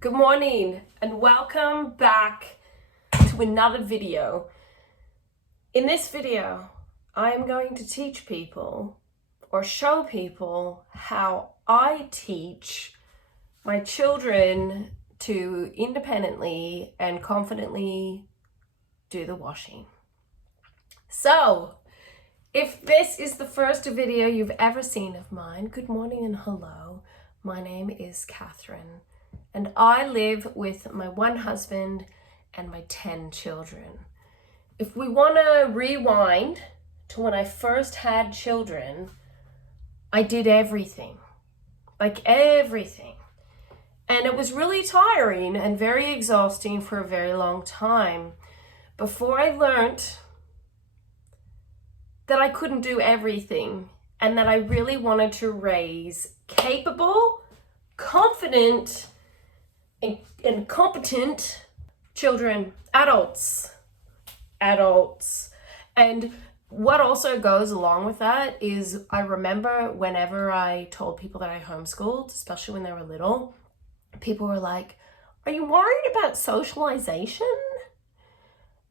Good morning and welcome back to another video. In this video, I am going to teach people or show people how I teach my children to independently and confidently do the washing. So, if this is the first video you've ever seen of mine, good morning and hello. My name is Catherine. And I live with my one husband and my 10 children. If we want to rewind to when I first had children, I did everything, like everything. And it was really tiring and very exhausting for a very long time before I learned that I couldn't do everything and that I really wanted to raise capable, confident, and competent children, adults. And what also goes along with that is I remember whenever I told people that I homeschooled, especially when they were little, people were like, "Are you worried about socialization?"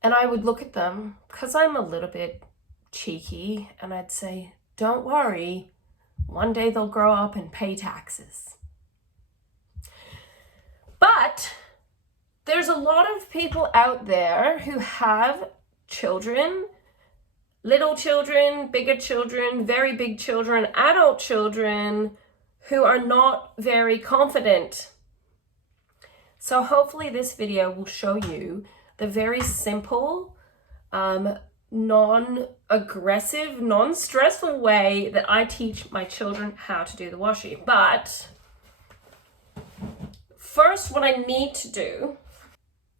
And I would look at them, because I'm a little bit cheeky, and I'd say, "Don't worry, one day they'll grow up and pay taxes." But there's a lot of people out there who have children, little children, bigger children, very big children, adult children, who are not very confident. So hopefully this video will show you the very simple, non-aggressive, non-stressful way that I teach my children how to do the washing. But first, what I need to do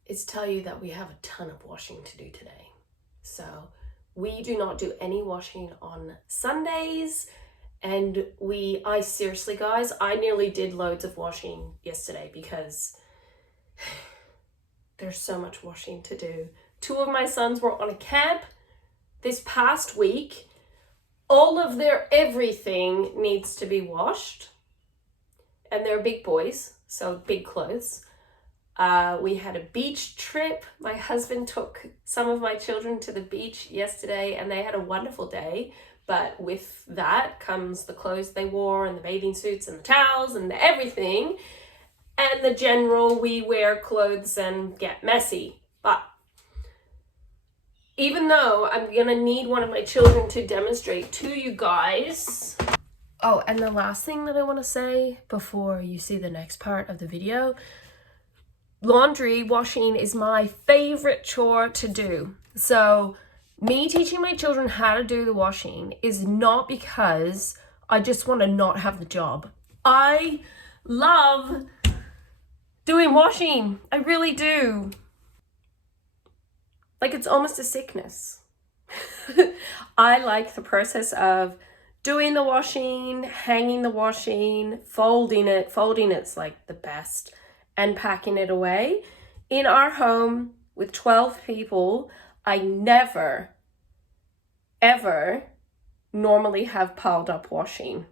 is tell you that we have a ton of washing to do today. So we do not do any washing on Sundays. And I seriously, guys, I nearly did loads of washing yesterday because there's so much washing to do. 2 of my sons were on a camp this past week. All of their everything needs to be washed. And they're big boys, so big clothes. We had a beach trip. My husband took some of my children to the beach yesterday and they had a wonderful day. But with that comes the clothes they wore and the bathing suits and the towels and everything. And the general, we wear clothes and get messy. But even though I'm gonna need one of my children to demonstrate to you guys. Oh, and the last thing that I want to say before you see the next part of the video, laundry washing is my favorite chore to do. So me teaching my children how to do the washing is not because I just want to not have the job. I love doing washing. I really do. Like, it's almost a sickness. I like the process of doing the washing, hanging the washing, folding it. Folding it's like the best. And packing it away. In our home with 12 people, I never, ever normally have piled up washing.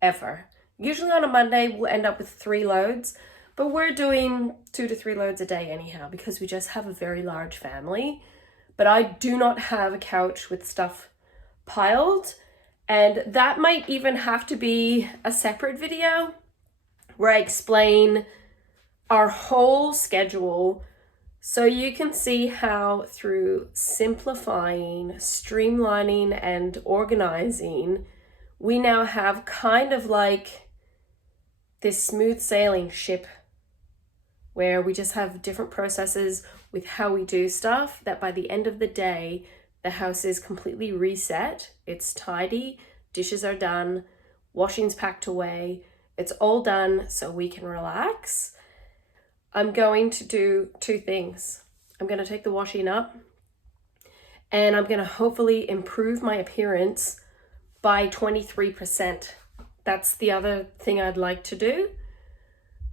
Ever. Usually on a Monday, we'll end up with 3 loads. But we're doing 2 to 3 loads a day anyhow because we just have a very large family. But I do not have a couch with stuff piled. And that might even have to be a separate video where I explain our whole schedule so you can see how through simplifying, streamlining, and organizing, we now have kind of like this smooth sailing ship where we just have different processes with how we do stuff that by the end of the day, the house is completely reset, it's tidy, dishes are done, washing's packed away, it's all done so we can relax. I'm going to do 2 things. I'm going to take the washing up and I'm going to hopefully improve my appearance by 23%. That's the other thing I'd like to do.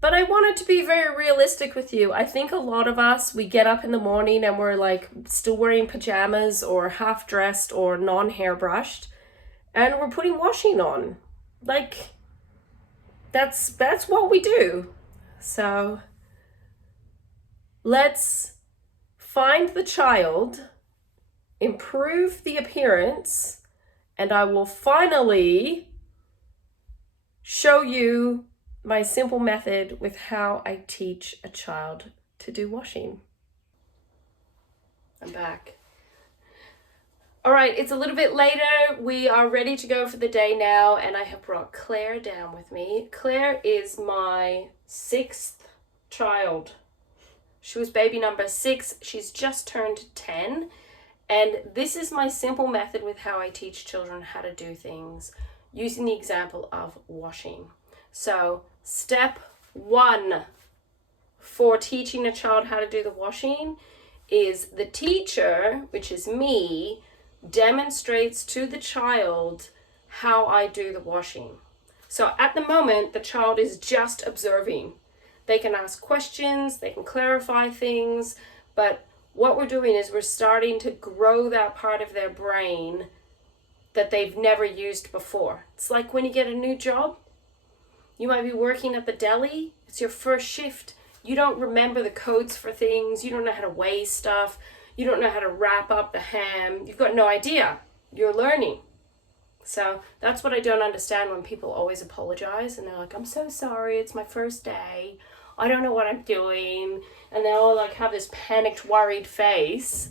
But I wanted to be very realistic with you. I think a lot of us, we get up in the morning and we're like still wearing pajamas or half dressed or non-hairbrushed and we're putting washing on. Like, that's what we do. So Let's find the child, improve the appearance, and I will finally show you my simple method with how I teach a child to do washing. I'm back. All right, it's a little bit later. We are ready to go for the day now, and I have brought Claire down with me. Claire is my 6th child. She was baby number 6. She's just turned 10. And this is my simple method with how I teach children how to do things using the example of washing. So step 1 for teaching a child how to do the washing is the teacher, which is me, demonstrates to the child how I do the washing. So at the moment, the child is just observing. They can ask questions, they can clarify things, but what we're doing is we're starting to grow that part of their brain that they've never used before. It's like when you get a new job. You might be working at the deli. It's your first shift. You don't remember the codes for things. You don't know how to weigh stuff. You don't know how to wrap up the ham. You've got no idea. You're learning. So that's what I don't understand when people always apologize and they're like, I'm so sorry. It's my first day. I don't know what I'm doing. And they all like have this panicked, worried face.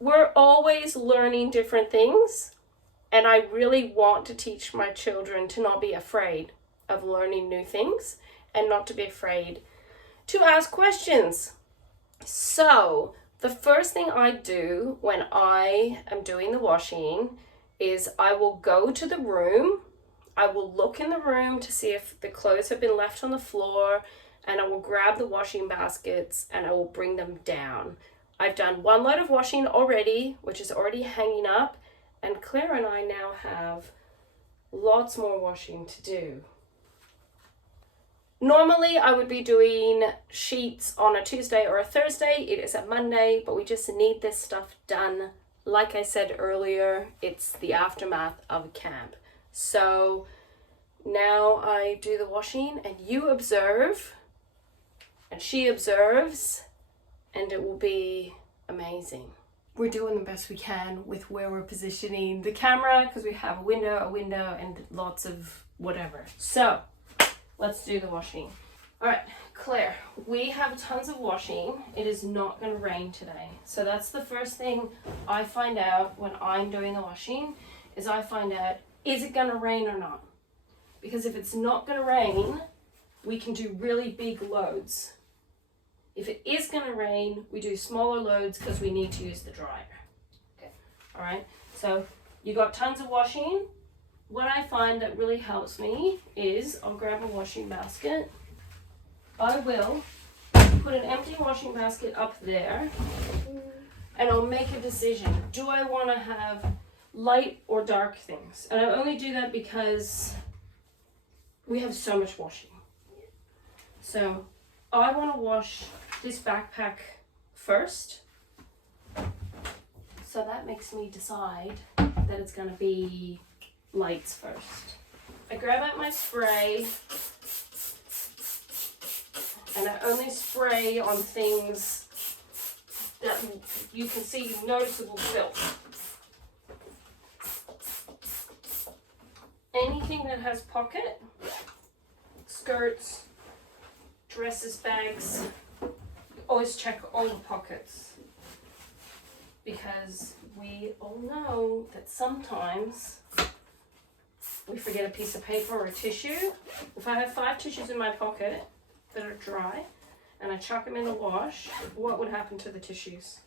We're always learning different things. And I really want to teach my children to not be afraid of learning new things and not to be afraid to ask questions. So the first thing I do when I am doing the washing is I will go to the room. I will look in the room to see if the clothes have been left on the floor, and I will grab the washing baskets and I will bring them down. I've done 1 load of washing already, which is already hanging up, and Claire and I now have lots more washing to do. Normally I would be doing sheets on a Tuesday or a Thursday. It is a Monday, but we just need this stuff done. Like I said earlier, it's the aftermath of camp. So now I do the washing and you observe and she observes, and it will be amazing. We're doing the best we can with where we're positioning the camera because we have a window, and lots of whatever. So let's do the washing. All right, Claire, we have tons of washing. It is not going to rain today. So that's the first thing I find out when I'm doing the washing is I find out, is it going to rain or not? Because if it's not going to rain, we can do really big loads. If it is going to rain, we do smaller loads because we need to use the dryer. Okay. All right. So you got tons of washing. What I find that really helps me is I'll grab a washing basket. I will put an empty washing basket up there and I'll make a decision. Do I want to have light or dark things? And I only do that because we have so much washing. So I want to wash this backpack first. So that makes me decide that it's going to be lights first. I grab out my spray and I only spray on things that you can see noticeable filth. Anything that has pocket, skirts, dresses, bags, always check all the pockets because we all know that sometimes we forget a piece of paper or a tissue. If I have 5 tissues in my pocket that are dry and I chuck them in the wash, what would happen to the tissues?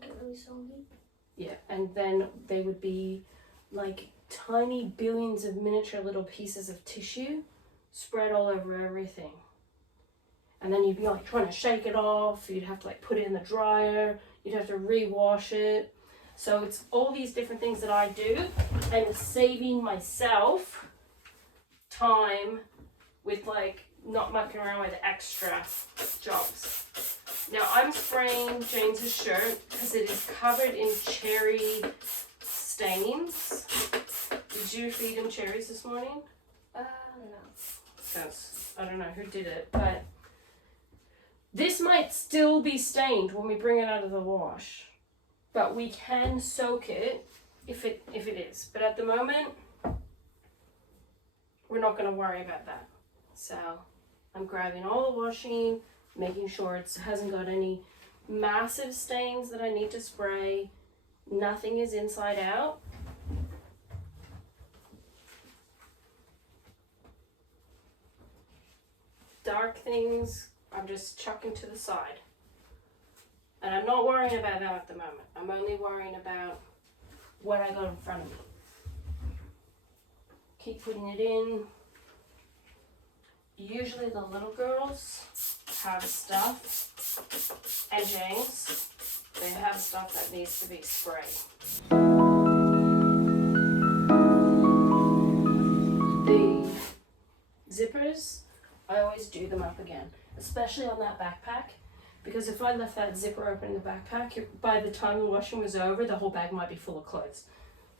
Get really soggy. Yeah, and then they would be like tiny billions of miniature little pieces of tissue spread all over everything. And then you'd be like trying to shake it off. You'd have to like put it in the dryer. You'd have to re-wash it. So it's all these different things that I do. I'm saving myself time with like not mucking around with extra jobs. Now I'm spraying James's shirt because it is covered in cherry stains. Did you feed him cherries this morning? No. Because I don't know who did it, but This might still be stained when we bring it out of the wash, but we can soak it if it is. But at the moment, we're not going to worry about that. So I'm grabbing all the washing, making sure it hasn't got any massive stains that I need to spray. Nothing is inside out. Dark things I'm just chucking to the side. And I'm not worrying about that at the moment. I'm only worrying about what I got in front of me. Keep putting it in. Usually the little girls have stuff, and James, they have stuff that needs to be sprayed. The zippers, I always do them up again, especially on that backpack, because if I left that zipper open in the backpack, by the time the washing was over, the whole bag might be full of clothes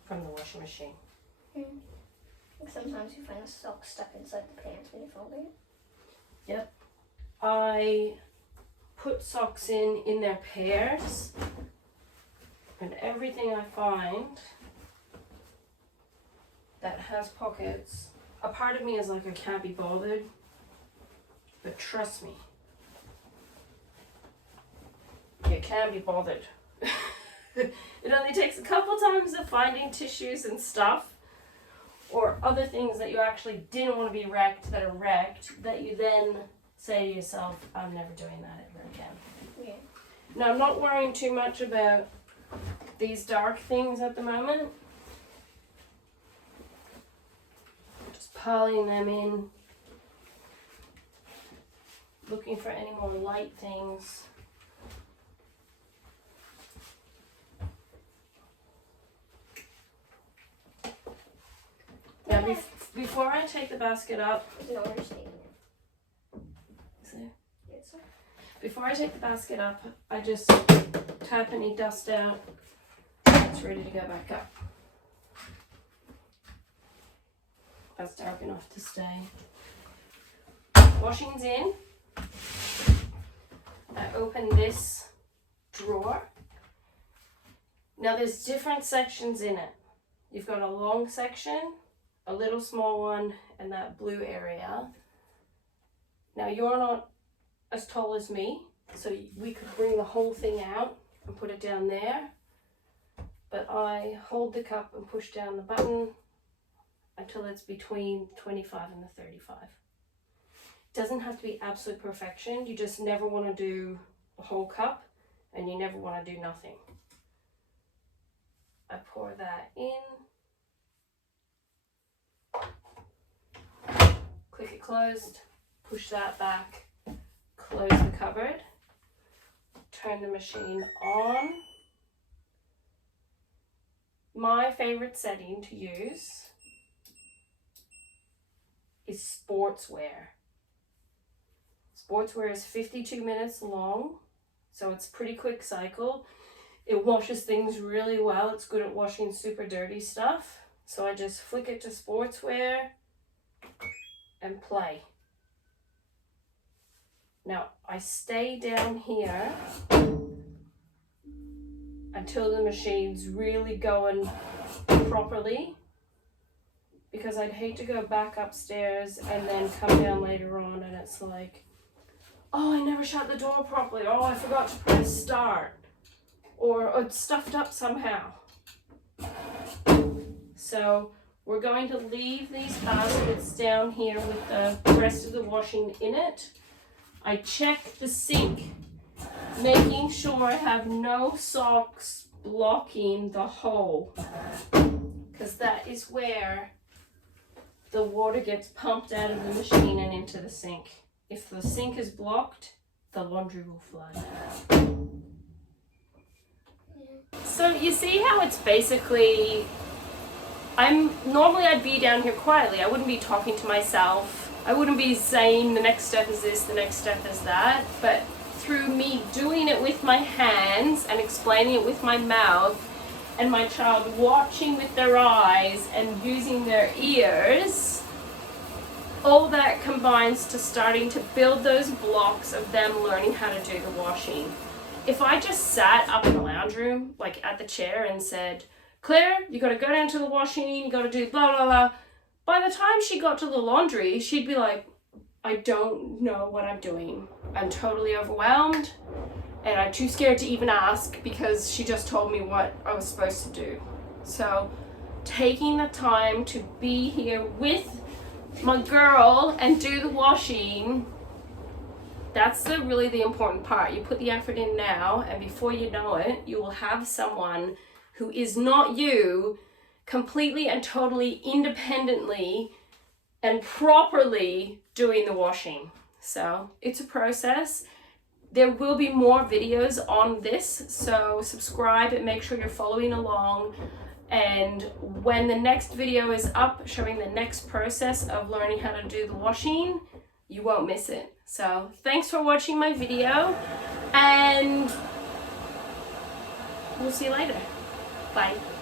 from the washing machine. Sometimes you find a sock stuck inside the pants when you're folding it. Yep. I put socks in their pairs, and everything I find that has pockets, a part of me is like, I can't be bothered, but trust me, you can be bothered. It only takes a couple times of finding tissues and stuff, or other things that you actually didn't want to be wrecked that are wrecked, that you then say to yourself, I'm never doing that ever again. Yeah. Now, I'm not worrying too much about these dark things at the moment. Just piling them in, looking for any more light things. Now, before I take the basket up, There's no understatement. is there? Yes, sir. Before I take the basket up, I just tap any dust out. It's ready to go back up. That's dark enough to stay. Washing's in. I open this drawer. Now there's different sections in it. You've got a long section, a little small one, and that blue area. Now you're not as tall as me, so we could bring the whole thing out and put it down there. But I hold the cup and push down the button until it's between 25 and the 35. It doesn't have to be absolute perfection. You just never want to do the whole cup, and you never want to do nothing. I pour that in. Click it closed, push that back, close the cupboard, turn the machine on. My favorite setting to use is sportswear. Sportswear is 52 minutes long, so it's pretty quick cycle. It washes things really well. It's good at washing super dirty stuff. So I just flick it to sportswear and play. Now I stay down here until the machine's really going properly, because I'd hate to go back upstairs and then come down later on and it's like, oh, I never shut the door properly. Oh, I forgot to press start. Or it's stuffed up somehow. So we're going to leave these baskets down here with the rest of the washing in it. I check the sink, making sure I have no socks blocking the hole, because that is where the water gets pumped out of the machine and into the sink. If the sink is blocked, the laundry will flood. So you see how it's basically, I'd be down here quietly. I wouldn't be talking to myself. I wouldn't be saying the next step is this, the next step is that. But through me doing it with my hands and explaining it with my mouth, and my child watching with their eyes and using their ears, all that combines to starting to build those blocks of them learning how to do the washing. If I just sat up in the lounge room, like at the chair, and said, Claire, you got to go down to the washing, you got to do blah, blah, blah. By the time she got to the laundry, she'd be like, I don't know what I'm doing. I'm totally overwhelmed, and I'm too scared to even ask because she just told me what I was supposed to do. So taking the time to be here with my girl and do the washing, that's really the important part. You put the effort in now, and before you know it, you will have someone who is not you, completely and totally independently and properly doing the washing. So it's a process. There will be more videos on this, so subscribe and make sure you're following along. And when the next video is up showing the next process of learning how to do the washing, you won't miss it. So thanks for watching my video, and we'll see you later. Bye.